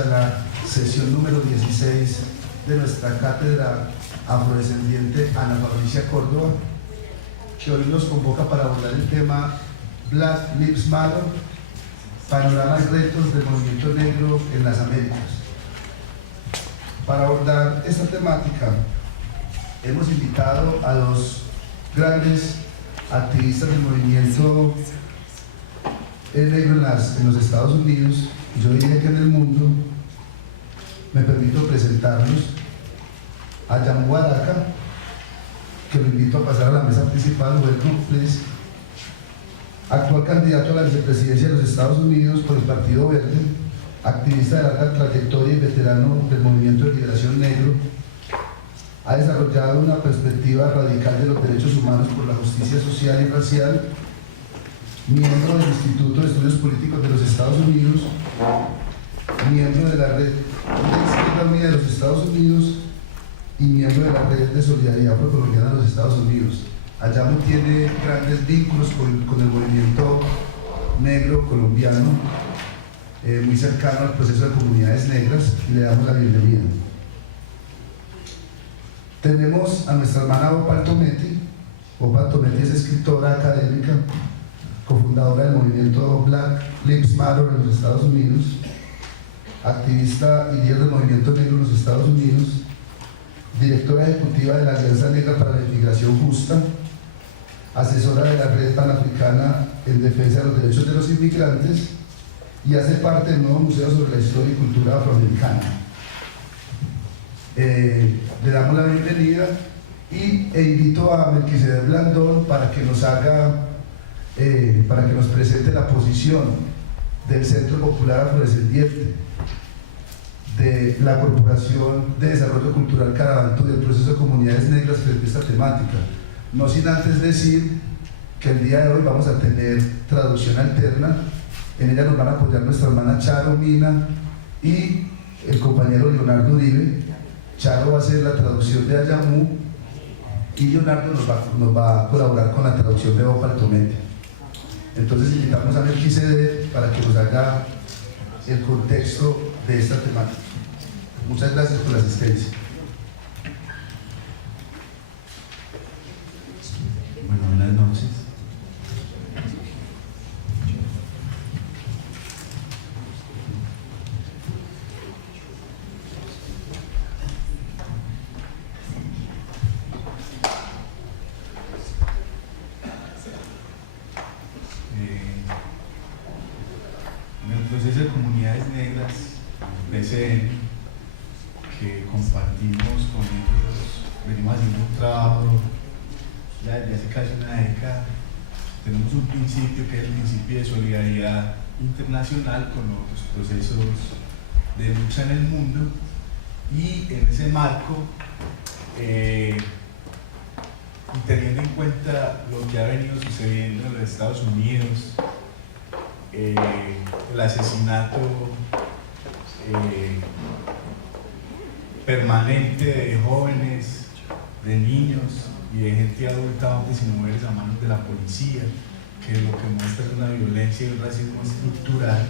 a la sesión número 16 de nuestra Cátedra Afrodescendiente Fabricia, Córdoba, que hoy nos convoca para abordar el tema Black Lives Matter, Panorama y retos del movimiento negro en las Américas. Para abordar esta temática hemos invitado a dos grandes activistas del movimiento negro en los Estados Unidos, y yo diría que en el mundo. Me permito presentarlos a Ajamu Baraka, que lo invito a pasar a la mesa principal. Welcome, please. Actual candidato a la vicepresidencia de los Estados Unidos por el Partido Verde, activista de larga trayectoria y veterano del movimiento de liberación negro. Ha desarrollado una perspectiva radical de los derechos humanos por la justicia social y racial, miembro del Instituto de Estudios Políticos de los Estados Unidos, miembro de la Red de Izquierda Unida de los Estados Unidos y miembro de la Red de Solidaridad Afrocolombiana de los Estados Unidos. Ajamu tiene grandes vínculos con el movimiento negro colombiano, muy cercano al proceso de comunidades negras, y le damos la bienvenida. Tenemos a nuestra hermana Opal Tometi. Opal Tometi es escritora académica, cofundadora del movimiento Black Lives Matter en los Estados Unidos, activista y líder del movimiento negro en los Estados Unidos, directora ejecutiva de la Alianza Negra para la Inmigración Justa, asesora de la Red Panafricana en Defensa de los Derechos de los Inmigrantes, y hace parte del nuevo Museo sobre la Historia y Cultura Afroamericana. Le damos la bienvenida e invito a Melquisedec Blandón para que nos presente la posición del Centro Popular Afrodescendiente, de la Corporación de Desarrollo Cultural Caravantu y del proceso de comunidades negras frente a esta temática. No sin antes decir que el día de hoy vamos a tener traducción alterna. En ella nos van a apoyar nuestra hermana Charo Mina y el compañero Leonardo Uribe. Charo va a hacer la traducción de Ajamu y Leonardo nos va a colaborar con la traducción de Opal Tometi. Entonces invitamos a Melquisedec para que nos haga el contexto de esta temática. Muchas gracias por la asistencia. Bueno, buenas noches. En el proceso de comunidades negras, PCN, que compartimos con ellos, venimos haciendo un trabajo ya desde hace casi una década. Tenemos un principio que es el principio de solidaridad internacional con los procesos de lucha en el mundo, y en ese marco, y teniendo en cuenta lo que ha venido sucediendo en los Estados Unidos, el asesinato permanente de jóvenes, de niños y de gente adulta, hombres y mujeres, a manos de la policía, que lo que muestra es una violencia y un racismo estructural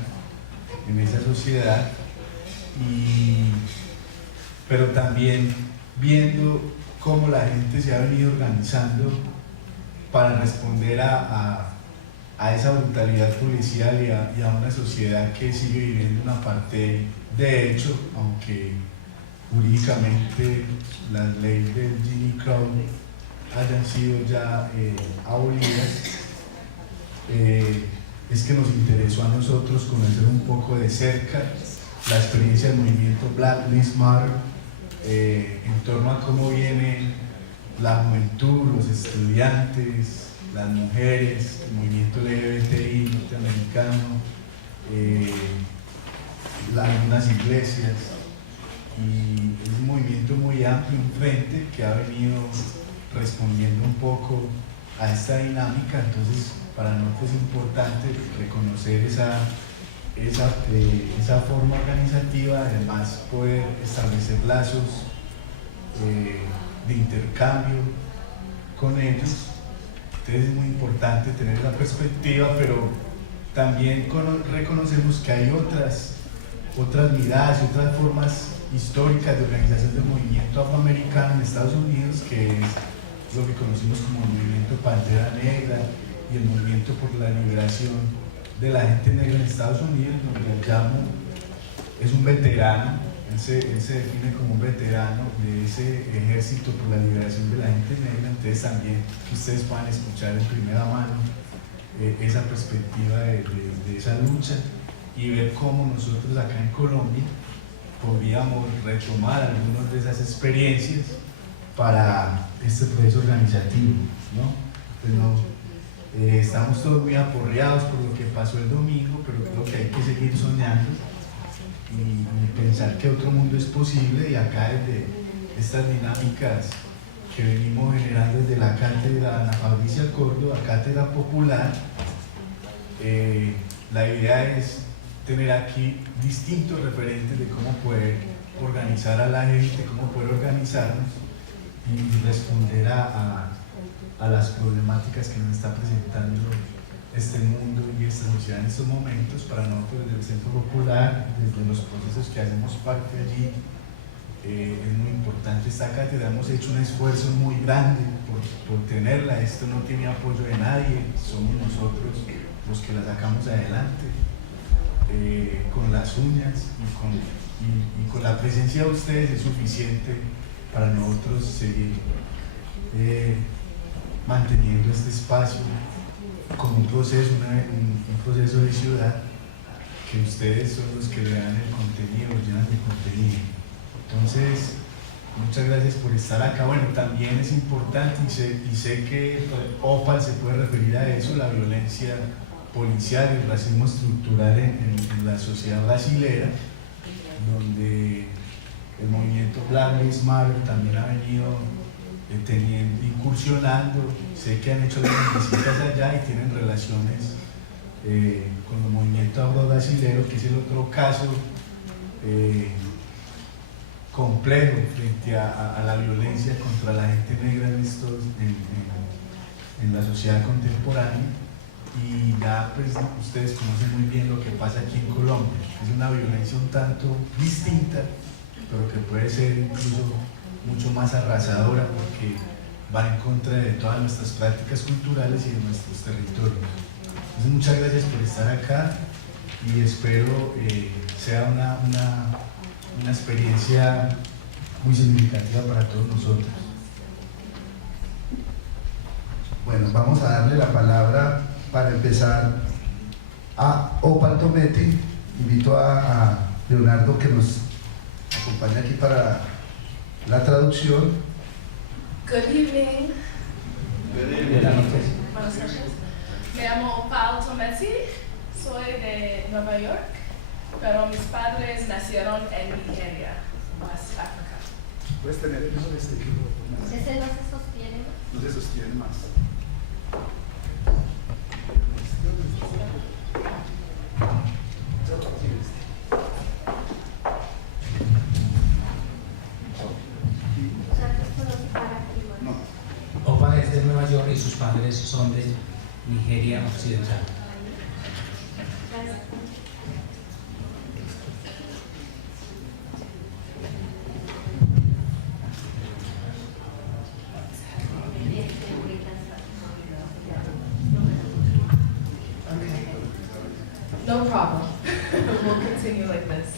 en esa sociedad, pero también viendo cómo la gente se ha venido organizando para responder a esa brutalidad policial y a una sociedad que sigue viviendo una parte. De hecho, aunque jurídicamente las leyes del Jim Crow hayan sido ya abolidas, es que nos interesó a nosotros conocer un poco de cerca la experiencia del movimiento Black Lives Matter, en torno a cómo viene la juventud, los estudiantes, las mujeres, el movimiento LGBTI norteamericano, algunas iglesias, y es un movimiento muy amplio, un frente que ha venido respondiendo un poco a esta dinámica. Entonces, para nosotros es importante reconocer esa forma organizativa, además poder establecer lazos de intercambio con ellos. Entonces es muy importante tener esa perspectiva, pero también reconocemos que hay otras otras miradas y otras formas históricas de organización del movimiento afroamericano en Estados Unidos, que es lo que conocimos como el movimiento Pantera Negra y el movimiento por la liberación de la gente negra en Estados Unidos, donde Ajamu es un veterano, él se define como un veterano de ese ejército por la liberación de la gente negra. Entonces también que ustedes puedan escuchar en primera mano esa perspectiva de esa lucha y ver cómo nosotros acá en Colombia podríamos retomar algunas de esas experiencias para este proceso organizativo, ¿no? Pues estamos todos muy aporreados por lo que pasó el domingo, pero creo que hay que seguir soñando y pensar que otro mundo es posible, y acá desde estas dinámicas que venimos generando desde la Cátedra Fabricia, Córdoba, Cátedra Popular, la idea es tener aquí distintos referentes de cómo poder organizar a la gente, cómo poder organizarnos y responder a las problemáticas que nos está presentando este mundo y esta sociedad en estos momentos. Para nosotros desde el Centro Popular, desde los procesos que hacemos parte allí, es muy importante esta cátedra. Hemos hecho un esfuerzo muy grande por tenerla. Esto no tiene apoyo de nadie, somos nosotros los que la sacamos adelante, con las uñas y con la presencia de ustedes es suficiente para nosotros seguir manteniendo este espacio como un proceso de ciudad, que ustedes son los que le dan el contenido, llenan el contenido. Entonces, muchas gracias por estar acá. Bueno, también es importante, y sé que Opal se puede referir a eso, la violencia policial y el racismo estructural en la sociedad brasilera, donde el movimiento Black Lives Matter también ha venido incursionando. Sé que han hecho algunas visitas allá y tienen relaciones con el movimiento afrobrasilero, que es el otro caso complejo frente a la violencia contra la gente negra en la sociedad contemporánea. Y ya pues ustedes conocen muy bien lo que pasa aquí en Colombia. Es una violencia un tanto distinta, pero que puede ser incluso mucho más arrasadora, porque va en contra de todas nuestras prácticas culturales y de nuestros territorios. Entonces, muchas gracias por estar acá y espero sea una experiencia muy significativa para todos nosotros. Bueno, vamos a darle la palabra para empezar a Opal Tometi. Invito a Leonardo, que nos acompaña aquí para la traducción. Good evening. Buenas noches. Buenas noches. Me llamo Opal Tometi, soy de Nueva York, pero mis padres nacieron en Nigeria, West Africa. ¿Puedes tener el uso de este equipo? ¿Ese no se sostiene? No se sostiene más. Opal es de Nueva York y sus padres son de Nigeria Occidental. No problem. We'll continue like this.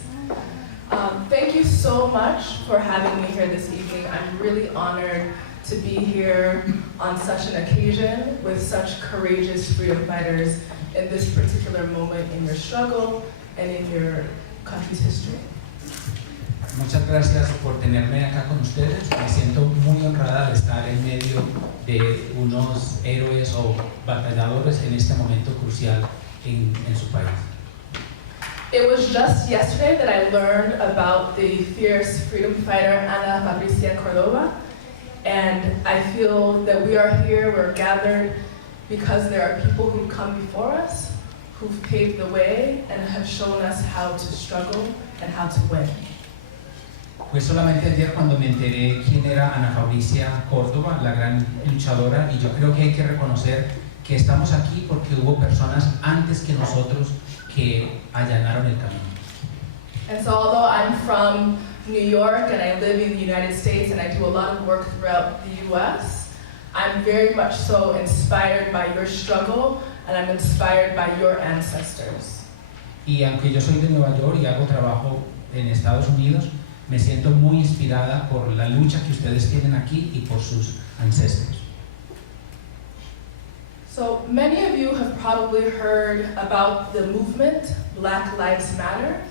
Thank you so much for having me here this evening. I'm really honored to be here on such an occasion with such courageous freedom fighters in this particular moment in your struggle and in your country's history. Muchas gracias por tenerme acá con ustedes. Me siento muy honrada de estar en medio de unos héroes o batalladores en este momento crucial en su país. It was just yesterday that I learned about the fierce freedom fighter Ana Fabricia Córdoba, and I feel that we are here, we're gathered because there are people who've come before us, who've paved the way and have shown us how to struggle and how to win. Fue solamente ayer cuando me enteré quién era Ana Fabricia Córdoba, la gran luchadora, y yo creo que hay que reconocer que estamos aquí porque hubo personas antes que nosotros que allanaron el camino. And so although I'm from New York and I live in the United States and I do a lot of work throughout the US, I'm very much so inspired by your struggle and I'm inspired by your ancestors. Y aunque yo soy de Nueva York y hago trabajo en Estados Unidos, me siento muy inspirada por la lucha que ustedes tienen aquí y por sus ancestros. So many of you have probably heard about the movement, Black Lives Matter,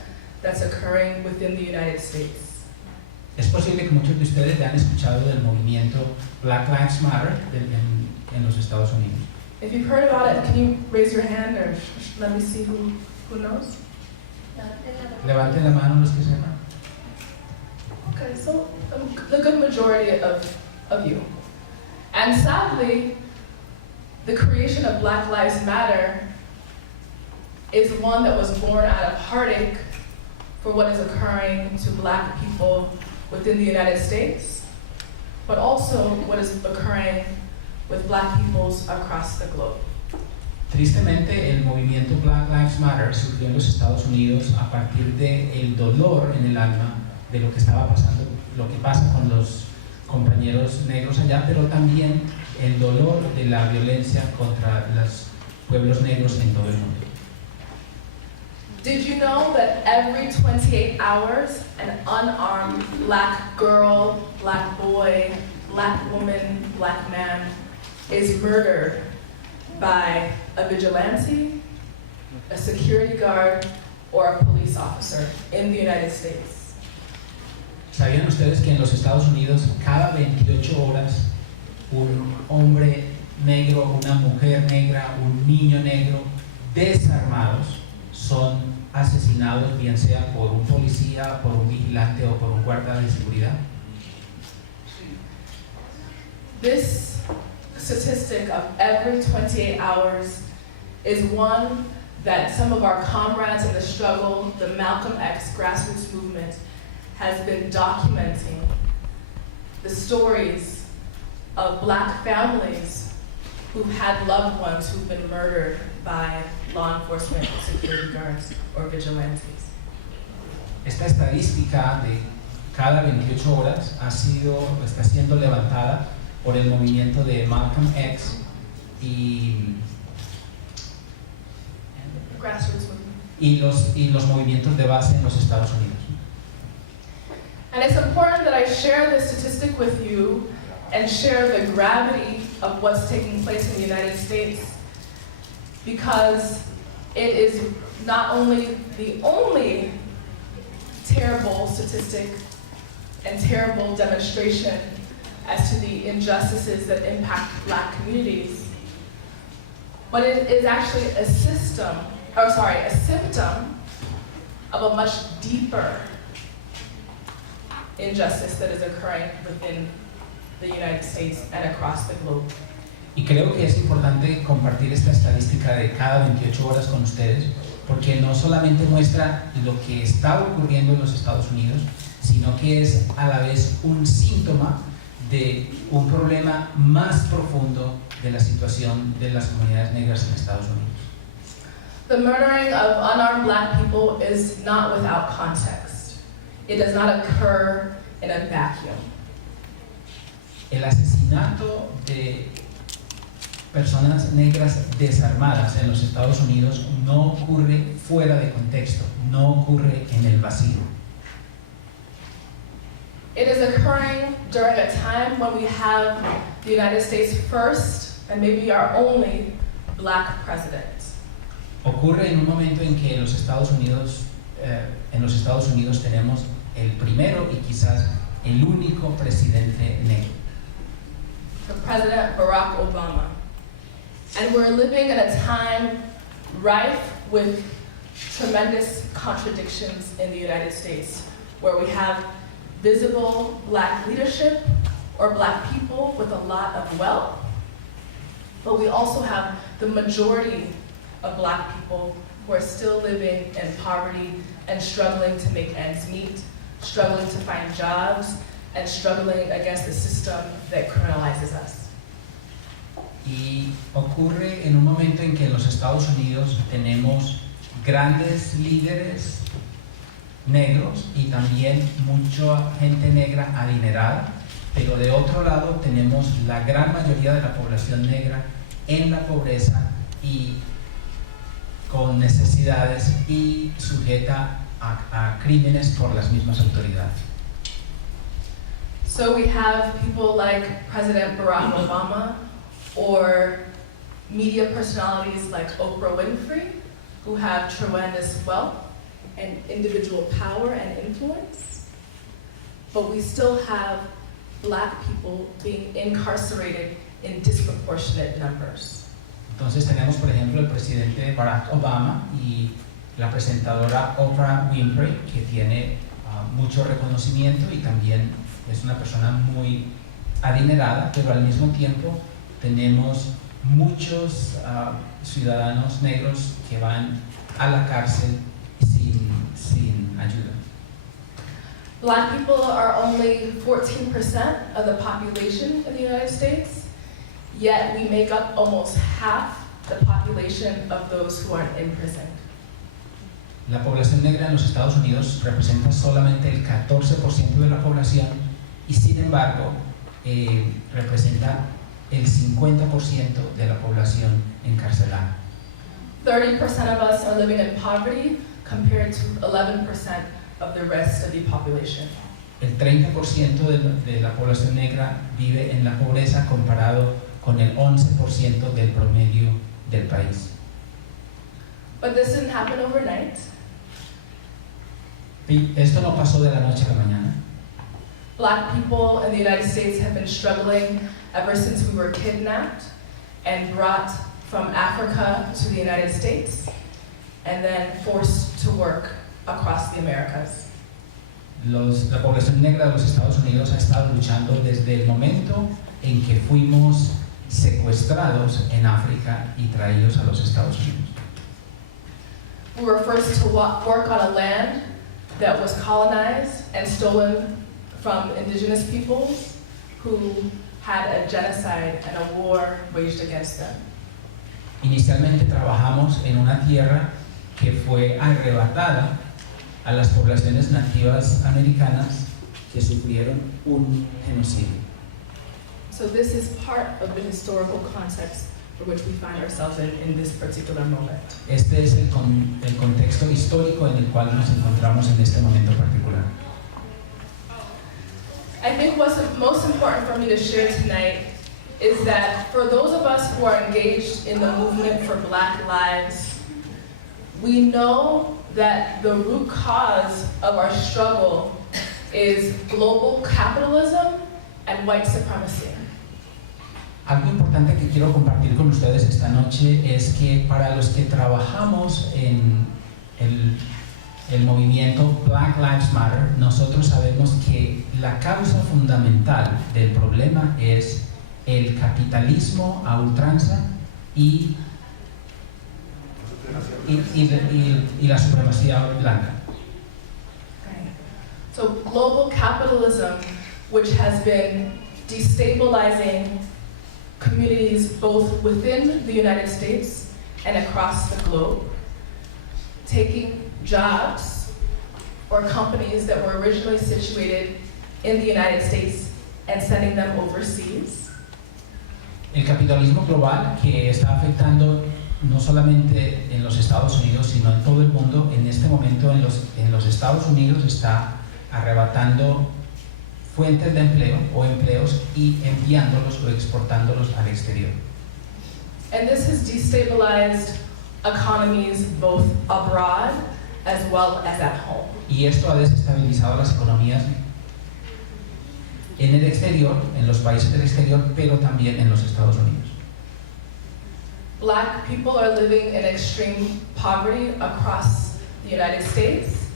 that's occurring within the United States. Es posible que muchos de ustedes ya han escuchado del movimiento Black Lives Matter en los Estados Unidos. If you've heard about it, can you raise your hand or let me see who knows? Levanten la mano los que sepan. Okay, so the good majority of you. And sadly, the creation of Black Lives Matter is one that was born out of heartache for what is occurring to Black people within the United States, but also what is occurring with Black peoples across the globe. Tristemente, el movimiento Black Lives Matter surgió en los Estados Unidos a partir del dolor en el alma de lo que estaba pasando, lo que pasa con los compañeros negros allá, pero también el dolor de la violencia contra los pueblos negros en todo el mundo. Did you know that every 28 hours an unarmed Black girl, Black boy, Black woman, Black man is murdered by a vigilante, a security guard, or a police officer in the United States? ¿Sabían ustedes que en los Estados Unidos cada 28 horas un hombre negro, una mujer negra, un niño negro desarmados son asesinados, bien sea por un policía, por un vigilante o por un guarda de seguridad? This statistic of every 28 hours is one that some of our comrades in the struggle, the Malcolm X grassroots movement, has been documenting the stories of Black families who've had loved ones who've been murdered by law enforcement, security guards, or vigilantes. Esta estadística de cada 28 horas está siendo levantada por el movimiento de Malcolm X y los movimientos de base en los Estados Unidos. And it's important that I share this statistic with you and share the gravity of what's taking place in the United States, because it is not only the only terrible statistic and terrible demonstration as to the injustices that impact Black communities, but it is actually a symptom of a much deeper injustice that is occurring within the United States and across the globe. Y creo que es importante compartir esta estadística de cada 28 horas con ustedes, porque no solamente muestra lo que está ocurriendo en los Estados Unidos, sino que es a la vez un síntoma de un problema más profundo de la situación de las comunidades negras en Estados Unidos. The murdering of unarmed Black people is not without context. It does not occur in a vacuum. El asesinato de personas negras desarmadas en los Estados Unidos no ocurre fuera de contexto, no ocurre en el vacío. It is occurring during a time when we have the United States' first and maybe our only Black president. Ocurre en un momento en que en los Estados Unidos tenemos el primero y quizás el único presidente negro. The President Barack Obama. And we're living in a time rife with tremendous contradictions in the United States, where we have visible Black leadership or Black people with a lot of wealth, but we also have the majority of Black people who are still living in poverty and struggling to make ends meet, struggling to find jobs, and struggling against the system that criminalizes us. Y ocurre en un momento en que en los Estados Unidos tenemos grandes líderes negros y también mucha gente negra adinerada, pero de otro lado tenemos la gran mayoría de la población negra en la pobreza y con necesidades y sujeta a crímenes por las mismas autoridades. So we have people like President Barack Obama or media personalities like Oprah Winfrey, who have tremendous wealth and individual power and influence. But we still have Black people being incarcerated in disproportionate numbers. Entonces tenemos, por ejemplo, el presidente Barack Obama y la presentadora Oprah Winfrey, que tiene mucho reconocimiento y también es una persona muy adinerada, pero al mismo tiempo tenemos muchos ciudadanos negros que van a la cárcel sin ayuda. Black people are only 14% of the population in the United States, yet we make up almost half the population of those who are imprisoned. La población negra en los Estados Unidos representa solamente el 14% de la población y sin embargo representa el 50% de la población encarcelada. 30% of us are living in poverty compared to 11% of the rest of the population. El 30% de la población negra vive en la pobreza comparado con el 11% del promedio del país. But this didn't happen overnight. Y esto no pasó de la noche a la mañana. Black people in the United States have been struggling ever since we were kidnapped and brought from Africa to the United States and then forced to work across the Americas. La población negra de los Estados Unidos ha estado luchando desde el momento en que fuimos secuestrados en África y traídos a los Estados Unidos. We were first to work on a land that was colonized and stolen from indigenous peoples who had a genocide and a war waged against them. Inicialmente trabajamos en una tierra que fue arrebatada a las poblaciones nativas americanas que sufrieron un genocidio. So this is part of the historical context for which we find ourselves in this particular moment. Este es el contexto histórico en el cual nos encontramos en este momento particular. I think what's most important for me to share tonight is that for those of us who are engaged in the movement for Black lives, we know that the root cause of our struggle is global capitalism and white supremacy. Algo importante que quiero compartir con ustedes esta noche es que para los que trabajamos en el movimiento Black Lives Matter, nosotros sabemos que la causa fundamental del problema es el capitalismo a ultranza y la supremacía blanca. So global capitalism, which has been destabilizing communities both within the United States and across the globe, taking jobs or companies that were originally situated in the United States and sending them overseas. El capitalismo global que está afectando no solamente en los Estados Unidos, sino en todo el mundo, en este momento en los Estados Unidos está arrebatando fuentes de empleo o empleos y enviándolos o exportándolos al exterior. And this has destabilized economies both abroad as well as at home. Y esto ha desestabilizado las economías en el exterior, en los países del exterior, pero también en los Estados Unidos. Black people are living in extreme poverty across the United States,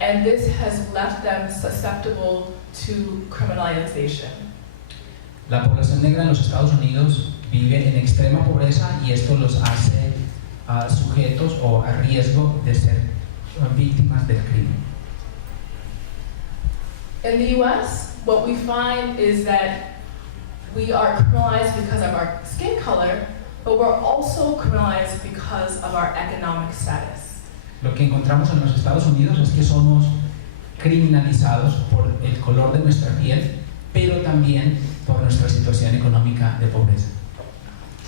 and this has left them susceptible to criminalization. La población negra en los Estados Unidos vive en extrema pobreza y esto los hace sujetos o a riesgo de ser víctimas del crimen. In the US, what we find is that we are criminalized because of our skin color, but we're also criminalized because of our economic status. Lo que encontramos en los Estados Unidos es que somos criminalizados por el color de nuestra piel, pero también por nuestra situación económica de pobreza.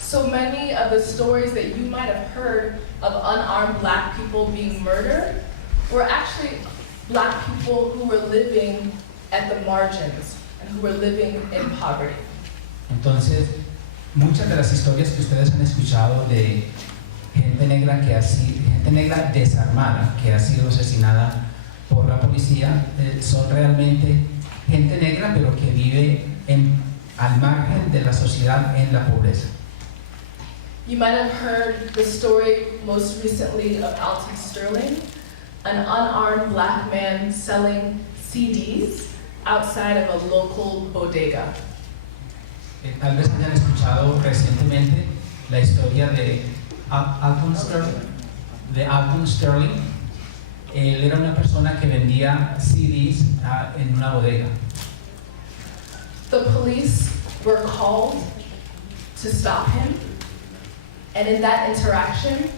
So many of the stories that you might have heard of unarmed black people being murdered were actually black people who were living at the margins and who were living in poverty. Entonces, muchas de las historias que ustedes han escuchado de gente negra gente negra desarmada que ha sido asesinada por la policía son realmente gente negra pero que vive al margen de la sociedad en la pobreza. You might have heard the story most recently of Alton Sterling, an unarmed black man selling CDs outside of a local bodega. Tal vez hayan escuchado recientemente la historia de Alton Sterling. Él era una persona que vendía CDs en una bodega. The police were called to stop him, and in that interaction,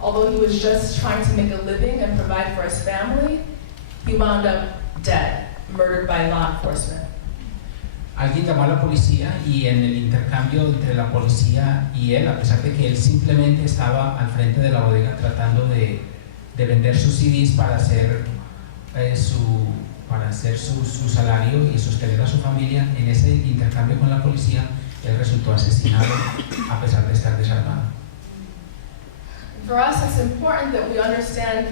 although he was just trying to make a living and provide for his family, he wound up dead, murdered by law enforcement. Alguien llamó a la policía y en el intercambio entre la policía y él, a pesar de que él simplemente estaba al frente de la bodega tratando de vender sus CDs para hacer su salario y sostener a su familia, en ese intercambio con la policía, él resultó asesinado a pesar de estar desarmado. For us, it's important that we understand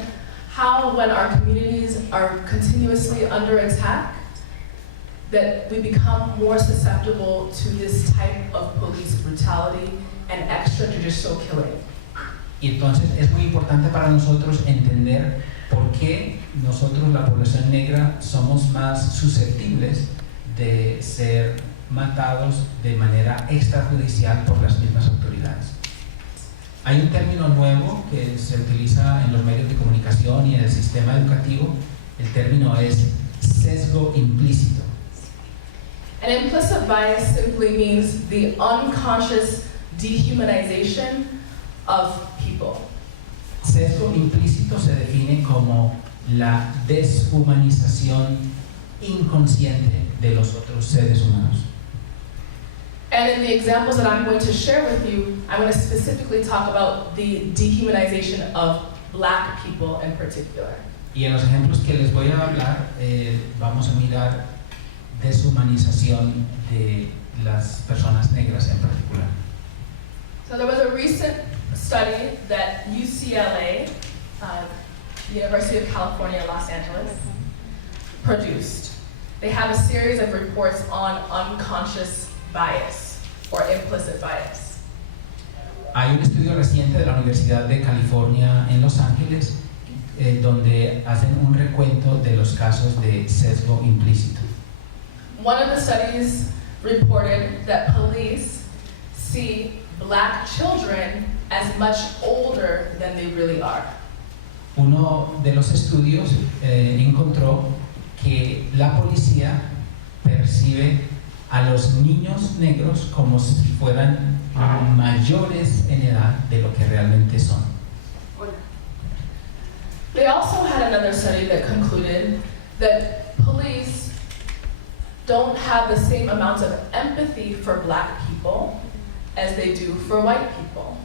how, when our communities are continuously under attack, that we become more susceptible to this type of police brutality and extrajudicial killing. Y entonces es muy importante para nosotros entender por qué nosotros, la población negra, somos más susceptibles de ser matados de manera extrajudicial por las mismas autoridades. Hay un término nuevo que se utiliza en los medios de comunicación y en el sistema educativo. El término es sesgo implícito. An implicit bias simply means the unconscious dehumanization of people. Sesgo implícito se define como la deshumanización inconsciente de los otros seres humanos. And in the examples that I'm going to share with you, I'm going to specifically talk about the dehumanization of black people in particular. Y en los ejemplos que les voy a hablar, vamos a mirar deshumanización de las personas negras en particular. So there was a recent study that UCLA, University of California, Los Angeles, produced. They have a series of reports on unconscious bias or implicit bias. Hay un estudio reciente de la Universidad de California en Los Ángeles donde hacen un recuento de los casos de sesgo implícito. One of the studies reported that police see black children as much older than they really are. Uno de los estudios encontró que la policía percibe a los niños negros como si fueran mayores en edad de lo que realmente son. They also had another study that concluded that police don't have the same amount of empathy for black people as they do for white people.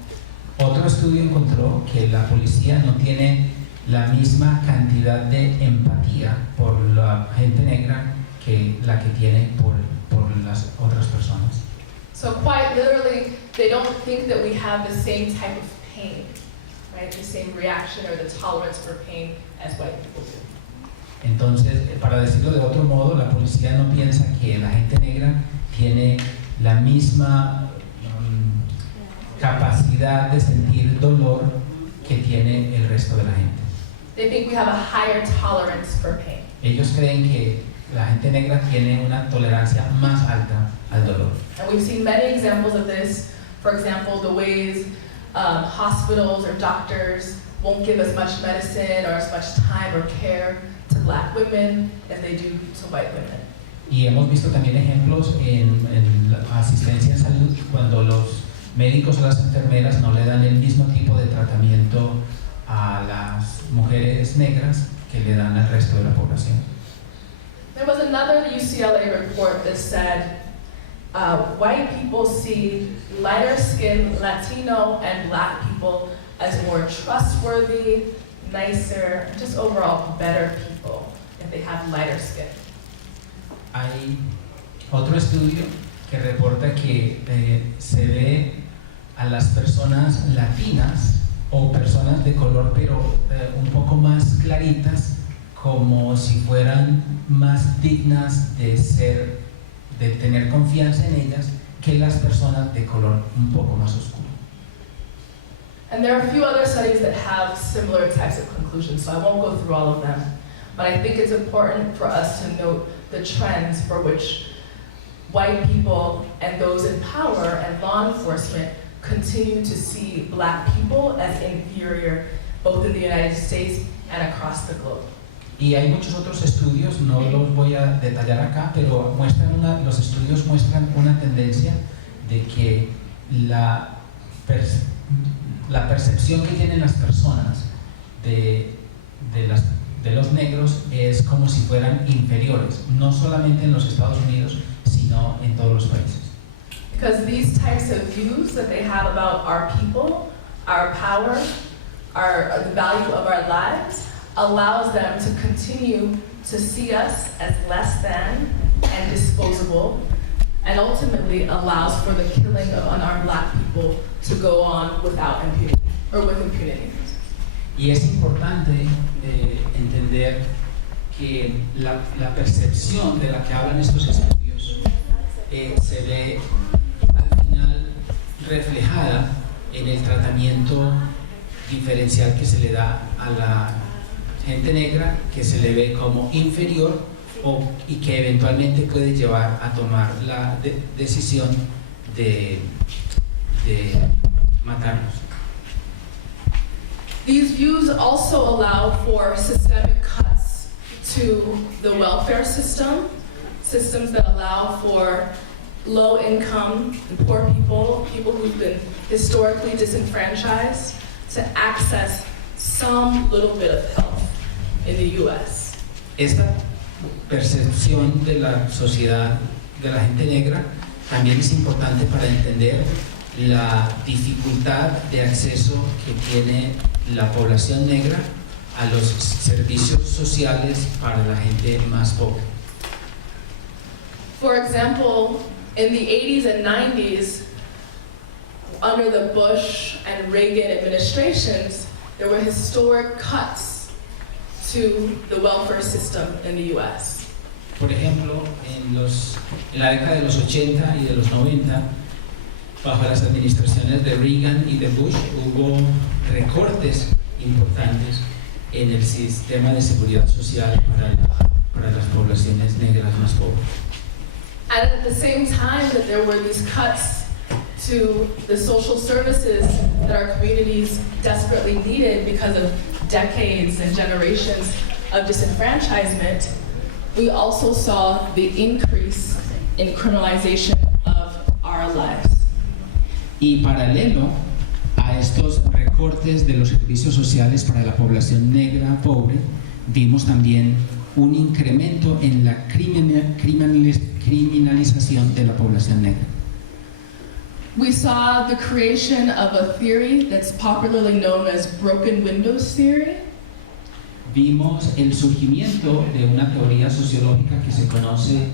Otro estudio encontró que la policía no tiene la misma cantidad de empatía por la gente negra que la que tiene por las otras personas. So quite literally, they don't think that we have the same type of pain, right? The same reaction or the tolerance for pain as white people do. Entonces, para decirlo de otro modo, la policía no piensa que la gente negra tiene la misma capacidad de sentir dolor que tiene el resto de la gente. They think we have a higher tolerance for pain. Ellos creen que la gente negra tiene una tolerancia más alta al dolor. And we've seen many examples of this. For example, the ways hospitals or doctors won't give as much medicine or as much time or care to black women as they do to white women. Y hemos visto también ejemplos en la asistencia en salud cuando los médicos o las enfermeras no le dan el mismo tipo de tratamiento a las mujeres negras que le dan al resto de la población. There was another UCLA report that said white people see lighter skinned Latino and Black people as more trustworthy, nicer, just overall better people if they have lighter skin. Hay otro estudio que reporta que se ve a las personas latinas o personas de color pero un poco más claritas como si fueran más dignas de tener confianza en ellas que las personas de color un poco más oscuro. And there are a few other studies that have similar types of conclusions, so I won't go through all of them. But I think it's important for us to note the trends for which white people and those in power and law enforcement continue to see Black people as inferior, both in the United States and across the globe. Y hay muchos otros estudios, no los voy a detallar acá, pero los estudios muestran una tendencia de que la percepción que tienen las personas de los negros es como si fueran inferiores, no solamente en los Estados Unidos, sino en todos los países. Because these types of views that they have about our people, our power, the value of our lives, allows them to continue to see us as less than and disposable, and ultimately allows for the killing of unarmed Black people to go on without impunity, or with impunity. Y es importante entender que la percepción de la que hablan estos estudios se ve al final reflejada en el tratamiento diferencial que se le da a la gente negra, que se le ve como inferior y que eventualmente puede llevar a tomar la decisión de matarnos. These views also allow for systemic cuts to the welfare system, systems that allow for low-income and poor people, people who've been historically disenfranchised, to access some little bit of help in the U.S. Esta percepción de la sociedad de la gente negra también es importante para entender la dificultad de acceso que tiene la población negra a los servicios sociales para la gente más pobre. For example, in the 80s and 90s, under the Bush and Reagan administrations, there were historic cuts to the welfare system in the U.S. Por ejemplo, en la década de los 80 y de los 90, bajo las administraciones de Reagan y de Bush, hubo recortes importantes en el sistema de seguridad social para las poblaciones negras más pobres. And at the same time that there were these cuts to the social services that our communities desperately needed because of decades and generations of disenfranchisement, we also saw the increase in criminalization of our lives. Y paralelo a estos recortes de los servicios sociales para la población negra pobre, vimos también un incremento en la criminalización de la población negra. We saw the creation of a theory that's popularly known as broken windows theory. Vimos el surgimiento de una teoría sociológica que se conoce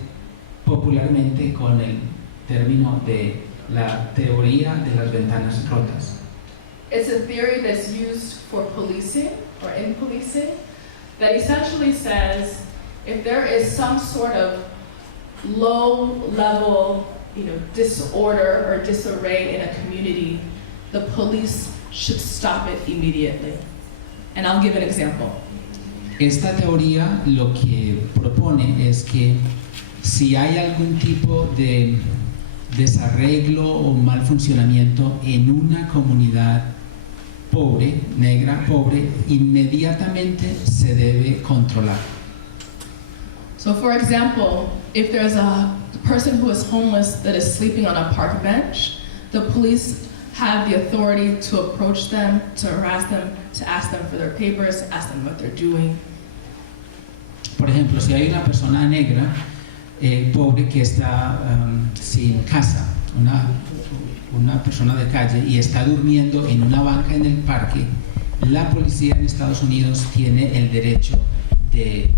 popularmente con el término de la teoría de las ventanas rotas. It's a theory that's used for policing or in policing that essentially says if there is some sort of low level, disorder or disarray in a community, the police should stop it immediately. And I'll give an example. Esta teoría lo que propone es que si hay algún tipo de desarreglo o mal funcionamiento en una comunidad pobre, negra, pobre, inmediatamente se debe controlar. So for example, if there's a person who is homeless that is sleeping on a park bench, the police have the authority to approach them, to harass them, to ask them for their papers, to ask them what they're doing. Por ejemplo, si hay una persona negra pobre que está sin casa, una persona de calle y está durmiendo en una banca en el parque, la policía en Estados Unidos tiene el derecho de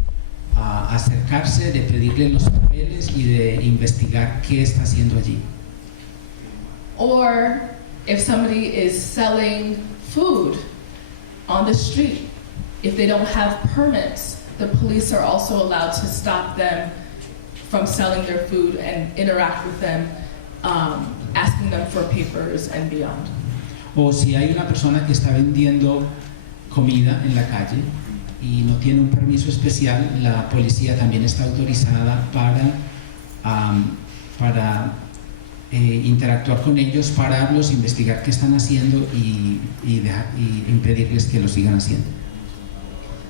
acercarse, de pedirle los papeles y de investigar qué está haciendo allí. Or if somebody is selling food on the street, if they don't have permits, the police are also allowed to stop them from selling their food and interact with them, asking them for papers and beyond. O si hay una persona que está vendiendo comida en la calle y no tiene un permiso especial, la policía también está autorizada para interactuar con ellos, pararlos, investigar qué están haciendo y impedirles que lo sigan haciendo.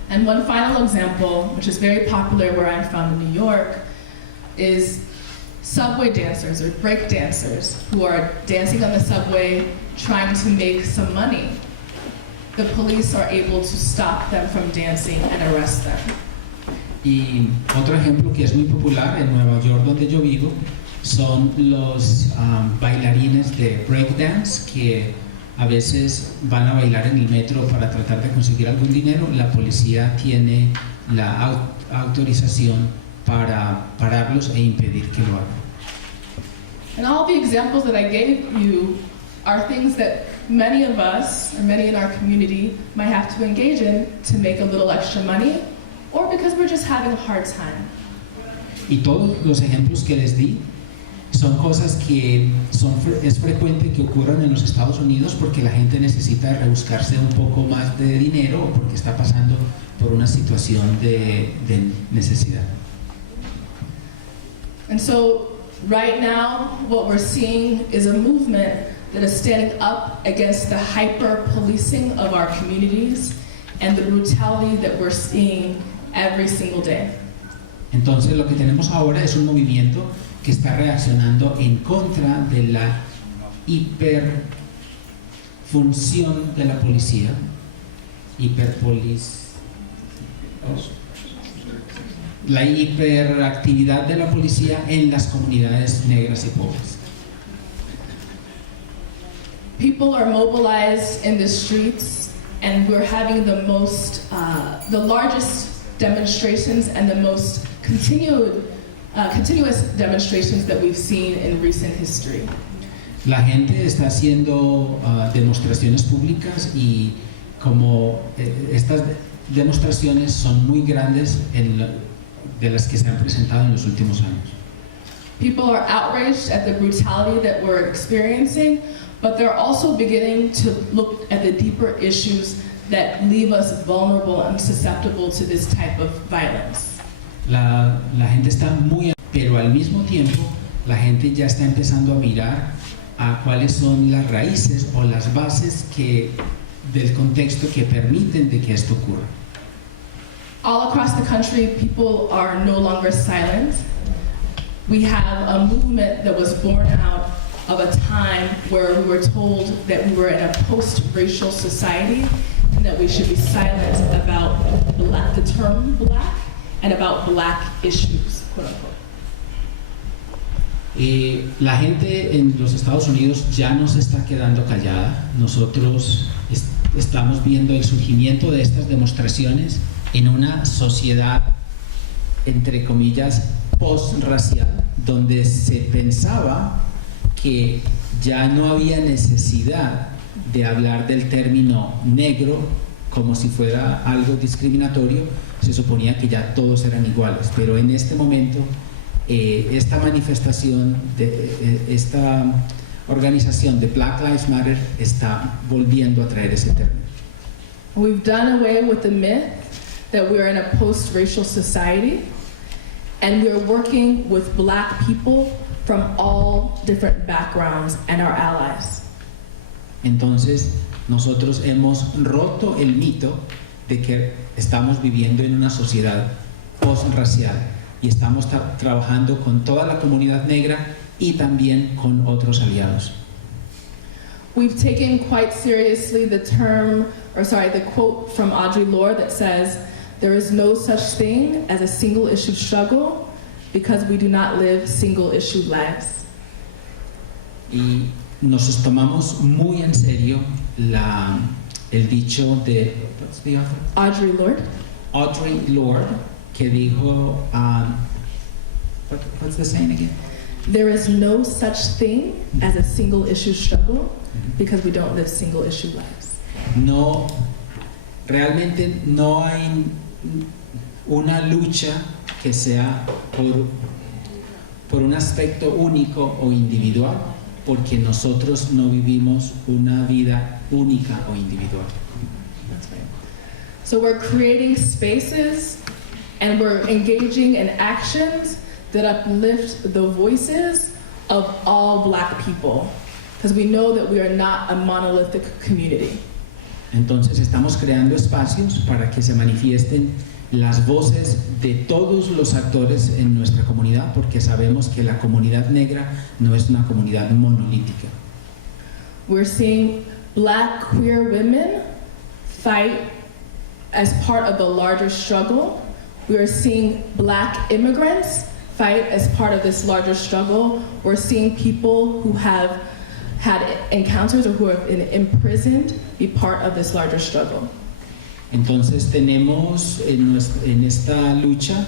And one final example, which is very popular where I'm from in New York, is subway dancers or break dancers who are dancing on the subway trying to make some money. The police are able to stop them from dancing and arrest them. Y otro ejemplo que es muy popular en Nueva York, donde yo vivo, son los bailarines de breakdance que a veces van a bailar en el metro para tratar de conseguir algún dinero. La policía tiene la autorización para pararlos e impedir que lo hagan. And all the examples that I gave you are things that many of us, or many in our community, might have to engage in to make a little extra money, or because we're just having a hard time. Y todos los ejemplos que les di son cosas que es frecuente que ocurran en los Estados Unidos porque la gente necesita rebuscarse un poco más de dinero o porque está pasando por una situación de necesidad. And so right now what we're seeing is a movement that is standing up against the hyper-policing of our communities and the brutality that we're seeing every single day. Entonces lo que tenemos ahora es un movimiento que está reaccionando en contra de la hiperfunción de la policía, la hiperactividad de la policía en las comunidades negras y pobres. People are mobilized in the streets, and we're having the largest demonstrations and the most continuous demonstrations that we've seen in recent history. La gente está haciendo demostraciones públicas y como estas demostraciones son muy grandes de las que se han presentado en los últimos años. People are outraged at the brutality that we're experiencing, but they're also beginning to look at the deeper issues that leave us vulnerable and susceptible to this type of violence. La gente está pero al mismo tiempo la gente ya está empezando a mirar a cuáles son las raíces o las bases del contexto que permiten de que esto ocurra. All across the country, people are no longer silent. We have a movement that was born out of a time where we were told that we were in a post-racial society and that we should be silent about the term black and about black issues, quote unquote. La gente en los Estados Unidos ya no se está quedando callada. Nosotros estamos viendo el surgimiento de estas demostraciones en una sociedad, entre comillas, post-racial, donde se pensaba que ya no había necesidad de hablar del término negro como si fuera algo discriminatorio. Se suponía que ya todos eran iguales, pero en este momento esta manifestación, esta organización de Black Lives Matter está volviendo a traer ese término. We've done away with the myth that we're in a post-racial society, and we're working with black people from all different backgrounds and our allies. Entonces, nosotros hemos roto el mito de que estamos viviendo en una sociedad post-racial y estamos trabajando con toda la comunidad negra y también con otros aliados. we've taken quite seriously the quote from Audre Lorde that says, "There is no such thing as a single issue struggle because we do not live single issue lives." Y nos tomamos muy en serio el dicho de what's the author? Audre Lorde. Audre Lorde, que dijo, what's the saying again? There is no such thing as a single issue struggle because we don't live single issue lives. No, realmente no hay una lucha que sea por un aspecto único o individual, porque nosotros no vivimos una vida única o individual. So we're creating spaces and we're engaging in actions that uplift the voices of all Black people, because we know that we are not a monolithic community. Entonces estamos creando espacios para que se manifiesten las voces de todos los actores en nuestra comunidad, porque sabemos que la comunidad negra no es una comunidad monolítica. We're seeing Black queer women fight as part of the larger struggle. We are seeing Black immigrants fight as part of this larger struggle. We're seeing people who have had encounters or who have been imprisoned be part of this larger struggle. Entonces tenemos en esta lucha,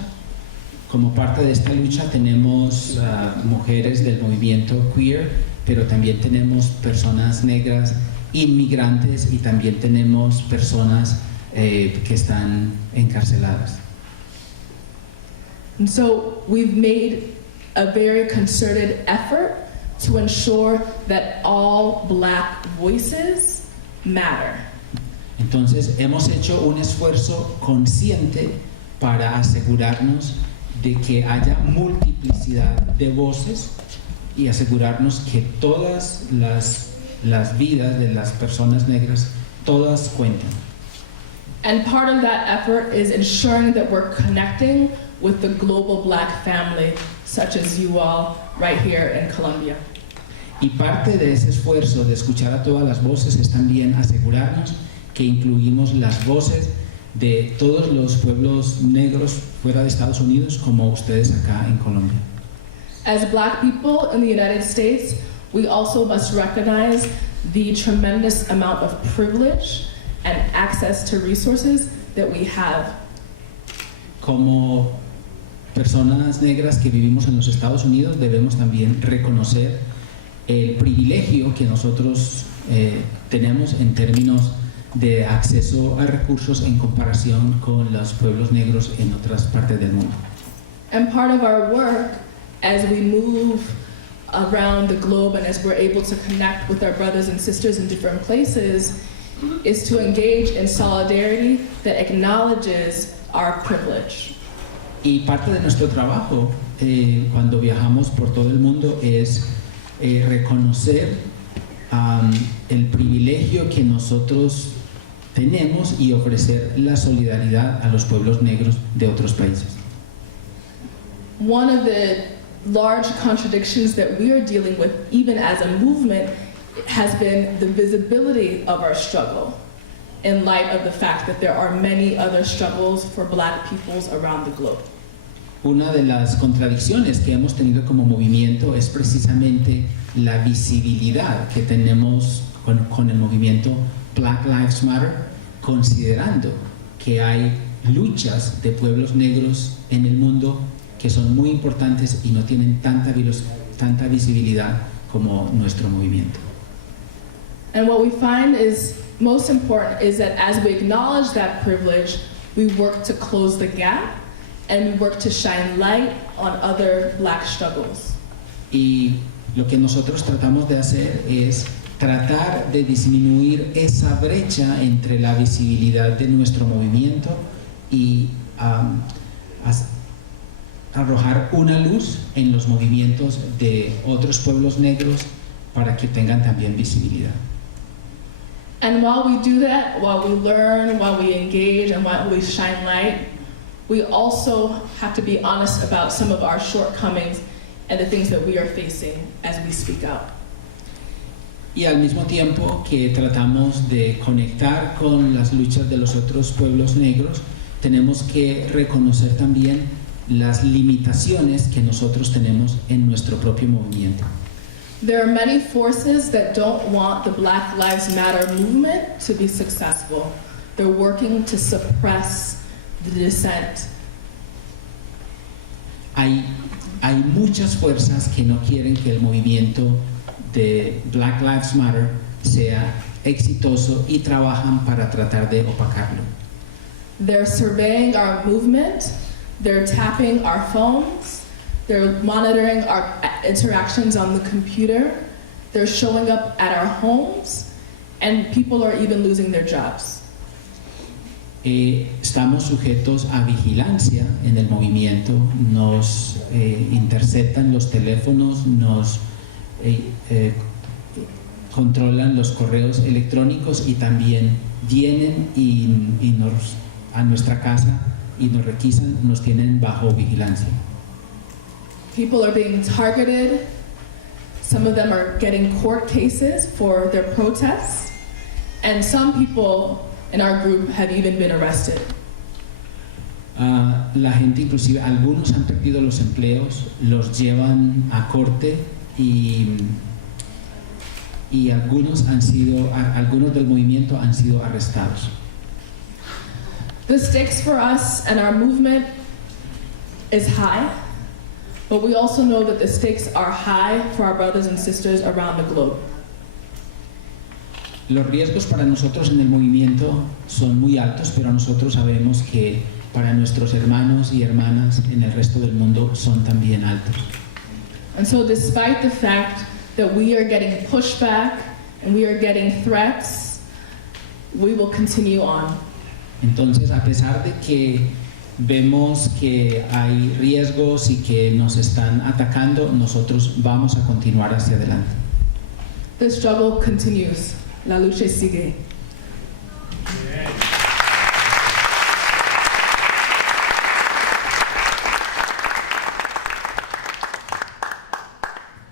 como parte de esta lucha, tenemos mujeres del movimiento queer, pero también tenemos personas negras, inmigrantes, y también tenemos personas que están encarceladas. And so we've made a very concerted effort to ensure that all Black voices matter. Entonces hemos hecho un esfuerzo consciente para asegurarnos de que haya multiplicidad de voces y asegurarnos que todas las vidas de las personas negras, todas cuenten. And part of that effort is ensuring that we're connecting with the global Black family, such as you all right here in Colombia. Y parte de ese esfuerzo de escuchar a todas las voces es también asegurarnos que incluimos las voces de todos los pueblos negros fuera de Estados Unidos, como ustedes acá en Colombia. As Black people in the United States, we also must recognize the tremendous amount of privilege and access to resources that we have. Como personas negras que vivimos en los Estados Unidos, debemos también reconocer el privilegio que nosotros tenemos en términos de acceso a recursos en comparación con los pueblos negros en otras partes del mundo. And part of our work as we move around the globe and as we're able to connect with our brothers and sisters in different places is to engage in solidarity that acknowledges our privilege. Y parte de nuestro trabajo cuando viajamos por todo el mundo es reconocer el privilegio que nosotros tenemos y ofrecer la solidaridad a los pueblos negros de otros países. One of the large contradictions that we are dealing with, even as a movement, has been the visibility of our struggle in light of the fact that there are many other struggles for Black peoples around the globe. Una de las contradicciones que hemos tenido como movimiento es precisamente la visibilidad que tenemos con el movimiento Black Lives Matter, considerando que hay luchas de pueblos negros en el mundo que son muy importantes y no tienen tanta visibilidad como nuestro movimiento. And what we find is most important is that as we acknowledge that privilege, we work to close the gap and we work to shine light on other Black struggles. Y lo que nosotros tratamos de hacer es tratar de disminuir esa brecha entre la visibilidad de nuestro movimiento y arrojar una luz en los movimientos de otros pueblos negros para que tengan también visibilidad. And while we do that, while we learn, while we engage, and while we shine light, we also have to be honest about some of our shortcomings and the things that we are facing as we speak out. y al mismo tiempo que tratamos de conectar con las luchas de los otros pueblos negros, tenemos que reconocer también las limitaciones que nosotros tenemos en nuestro propio movimiento. There are many forces that don't want the Black Lives Matter movement to be successful. They're working to suppress the dissent. Hay muchas fuerzas que no quieren que el movimiento de Black Lives Matter sea exitoso y trabajan para tratar de opacarlo. They're surveying our movement, they're tapping our phones, they're monitoring our interactions on the computer, they're showing up at our homes, and people are even losing their jobs. Estamos sujetos a vigilancia en el movimiento, nos interceptan los teléfonos, nos controlan los correos electrónicos y también vienen a nuestra casa y nos requisan, nos tienen bajo vigilancia. People are being targeted. Some of them are getting court cases for their protests, and some people in our group have even been arrested. La gente, inclusive algunos han perdido los empleos, los llevan a corte y algunos del movimiento han sido arrestados. The stakes for us and our movement is high, but we also know that the stakes are high for our brothers and sisters around the globe. Los riesgos para nosotros en el movimiento son muy altos, pero nosotros sabemos que para nuestros hermanos y hermanas en el resto del mundo son también altos. And so despite the fact that we are getting pushback and we are getting threats, we will continue on. Entonces, a pesar de que vemos que hay riesgos y que nos están atacando, nosotros vamos a continuar hacia adelante. The struggle continues. La lucha sigue.